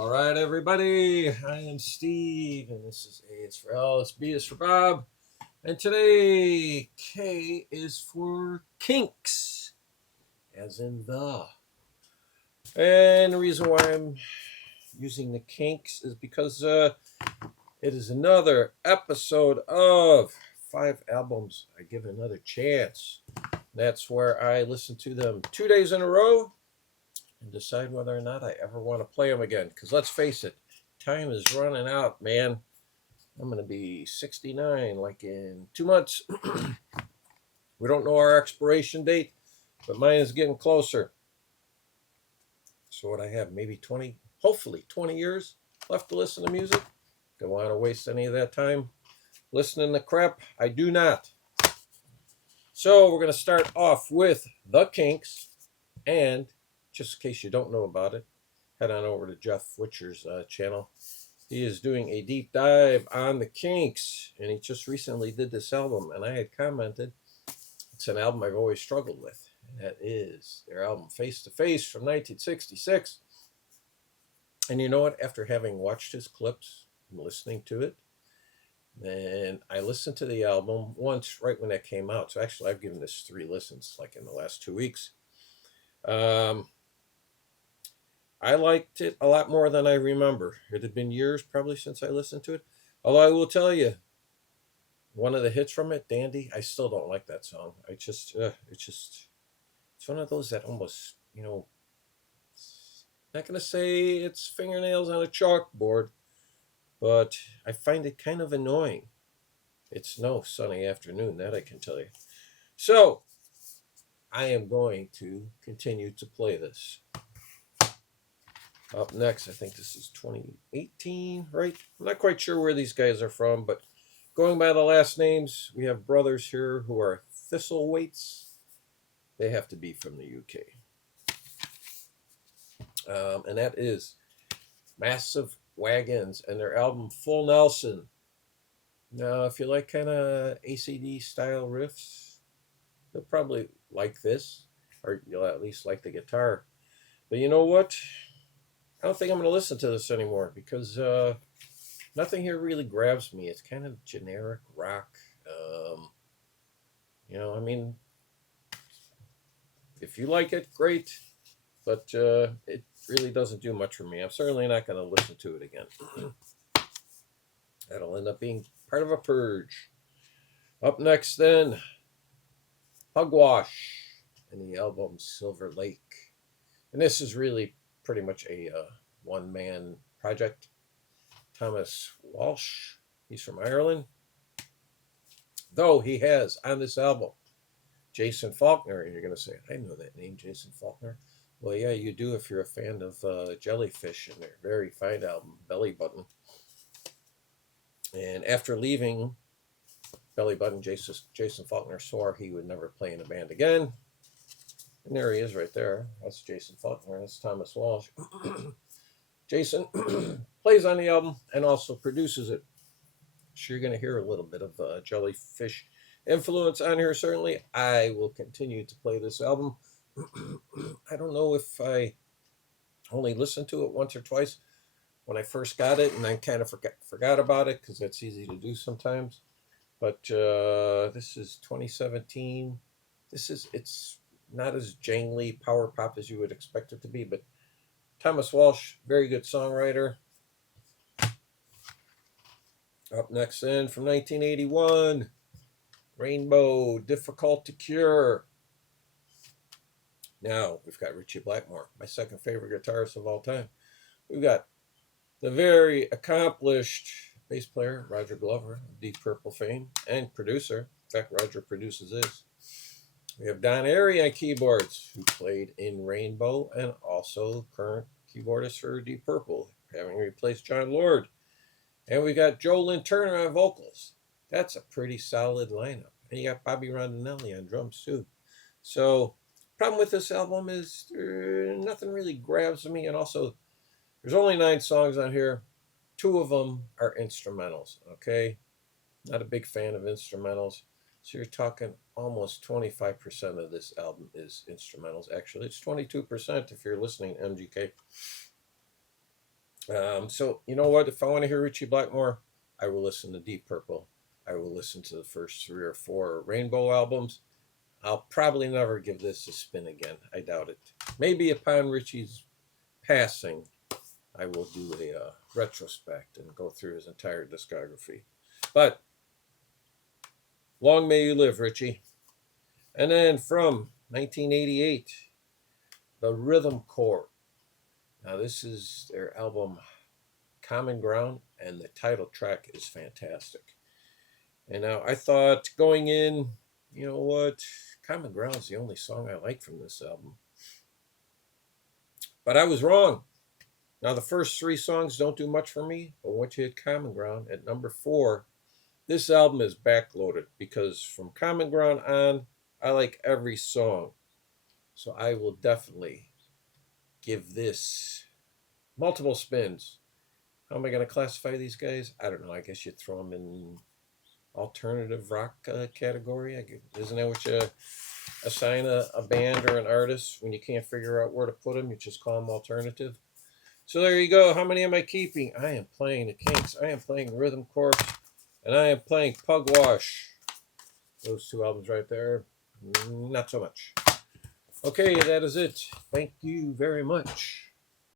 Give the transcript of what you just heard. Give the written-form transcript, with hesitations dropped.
All right, everybody. I am Steve, and this is A is for Alice, B is for Bob. And today, K is for Kinks, as in the. And the reason why I'm using the Kinks is because it is another episode of 5 albums I give another chance. That's where I listen to them 2 days in a row and decide whether or not I ever want to play them again. Because let's face it, time is running out, man. I'm going to be 69 like in 2 months. We don't know our expiration date, but mine is getting closer. So what I have, maybe 20, hopefully 20 years left to listen to music. Don't want to waste any of that time listening to crap. I do not. So we're going to start off with the Kinks. And just in case you don't know about it, head on over to Jeff Whitcher's channel. He is doing a deep dive on the Kinks, and he just recently did this album, and I had commented it's an album I've always struggled with. And that is their album Face to Face from 1966. And you know what? After having watched his clips and listening to it, and I listened to the album once right when that came out. So actually, I've given this 3 listens like in the last 2 weeks. I liked it a lot more than I remember. It had been years probably since I listened to it. Although I will tell you, one of the hits from it, Dandy, I still don't like that song. It's one of those that almost, not going to say it's fingernails on a chalkboard, but I find it kind of annoying. It's no sunny afternoon, that I can tell you. So, I am going to continue to play this. Up next, I think this is 2018, right? I'm not quite sure where these guys are from, but going by the last names, we have brothers here who are Thistlethwaites. They have to be from the UK. And that is Massive Wagons and their album Full Nelson. Now, if you like kind of ACD style riffs, you'll probably like this, or you'll at least like the guitar. But you know what? I don't think I'm going to listen to this anymore because nothing here really grabs me. It's kind of generic rock. If you like it, great. But it really doesn't do much for me. I'm certainly not going to listen to it again. That'll end up being part of a purge. Up next, then, Pugwash and the album Silver Lake. And this is really pretty much a one-man project. Thomas Walsh, he's from Ireland. Though he has on this album Jason Faulkner, and you're going to say, I know that name, Jason Faulkner. Well, yeah, you do if you're a fan of Jellyfish and their very fine album, Belly Button. And after leaving Belly Button, Jason Faulkner swore he would never play in a band again. And there he is right there. That's Jason Faulkner. That's Thomas Walsh. Jason plays on the album and also produces it. So you're going to hear a little bit of Jellyfish influence on here, certainly. I will continue to play this album. I don't know if I only listened to it once or twice when I first got it, and I kind of forgot about it because that's easy to do sometimes. But this is 2017. It's not as jangly power pop as you would expect it to be, but Thomas Walsh, very good songwriter. Up next then, from 1981, Rainbow, Difficult to Cure. Now, we've got Richie Blackmore, my second favorite guitarist of all time. We've got the very accomplished bass player, Roger Glover, of Deep Purple fame, and producer. In fact, Roger produces this. We have Don Airey on keyboards, who played in Rainbow and also current keyboardist for Deep Purple, having replaced John Lord. And we got Joe Lynn Turner on vocals. That's a pretty solid lineup. And you got Bobby Rondinelli on drums too. So, problem with this album is nothing really grabs me. And also, there's only 9 songs on here. 2 of them are instrumentals, okay? Not a big fan of instrumentals. So you're talking almost 25% of this album is instrumentals. Actually, it's 22% if you're listening to MGK. So you know what? If I want to hear Richie Blackmore, I will listen to Deep Purple. I will listen to the first 3 or 4 Rainbow albums. I'll probably never give this a spin again. I doubt it. Maybe upon Richie's passing, I will do a retrospect and go through his entire discography. But long may you live, Richie. And then from 1988, the Rhythm Corps. Now, this is their album Common Ground, and the title track is fantastic. And now I thought going in, you know what? Common Ground is the only song I like from this album. But I was wrong. Now, the first 3 songs don't do much for me, but once you hit Common Ground at number 4, this album is backloaded because from Common Ground on, I like every song. So I will definitely give this multiple spins. How am I going to classify these guys? I don't know. I guess you throw them in alternative rock category. Isn't that what you assign a band or an artist when you can't figure out where to put them? You just call them alternative. So there you go. How many am I keeping? I am playing the Kinks. I am playing Rhythm Corps. And I am playing Pugwash. Those 2 albums right there. Not so much. Okay, that is it. Thank you very much.